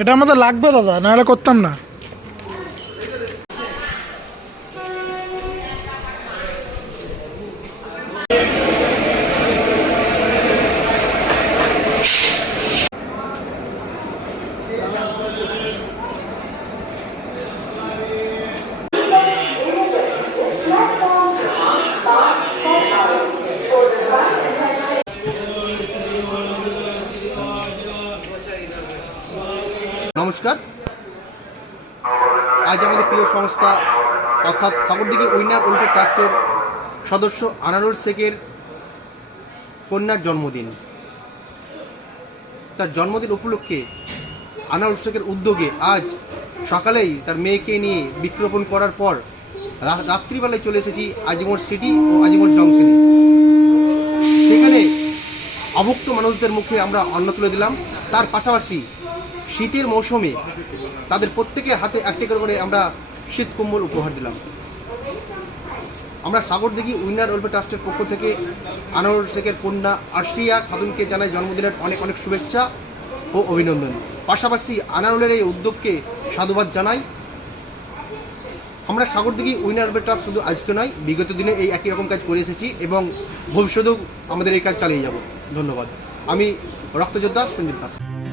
এটা আমাদের লাগবে দাদা নাহলে করতাম না। নমস্কার। আজ আমাদের প্রিয় সংস্থা, অর্থাৎ সাগরদিঘি উইনার ওয়েলফেয়ার ট্রাস্টের সদস্য আনারুল শেখের কন্যার জন্মদিন। তার জন্মদিন উপলক্ষে আনারুল শেখের উদ্যোগে আজ সকালেই তার মেয়েকে নিয়ে বৃক্ষরোপণ করার পর রাত্রিবেলায় চলে এসেছি আজিমোর সিটি ও আজিমোর জংশনে। সেখানে অভুক্ত মানুষদের মুখে আমরা অন্ন তুলে দিলাম। তার পাশাপাশি শীতের মৌসুমে তাদের প্রত্যেকে হাতে একটি করে করে আমরা শীত কম্বল উপহার দিলাম। আমরা সাগরদিঘি উইনার ওয়েলফেয়ার ট্রাস্টের পক্ষ থেকে আনোয়ার শেখের কন্যা আর্শিয়া খাতুনকে জানাই জন্মদিনের অনেক অনেক শুভেচ্ছা ও অভিনন্দন। পাশাপাশি আনারুলের এই উদ্যোগকে সাধুবাদ জানাই। আমরা সাগরদিঘি উইনার ওয়েলফেয়ার ট্রাস্ট শুধু আজকে নয়, বিগত দিনে এই একই রকম কাজ করে এসেছি এবং ভবিষ্যতেও আমাদের এই কাজ চালিয়ে যাব। ধন্যবাদ। আমি রক্তযোদ্ধা সঞ্জীব দাস।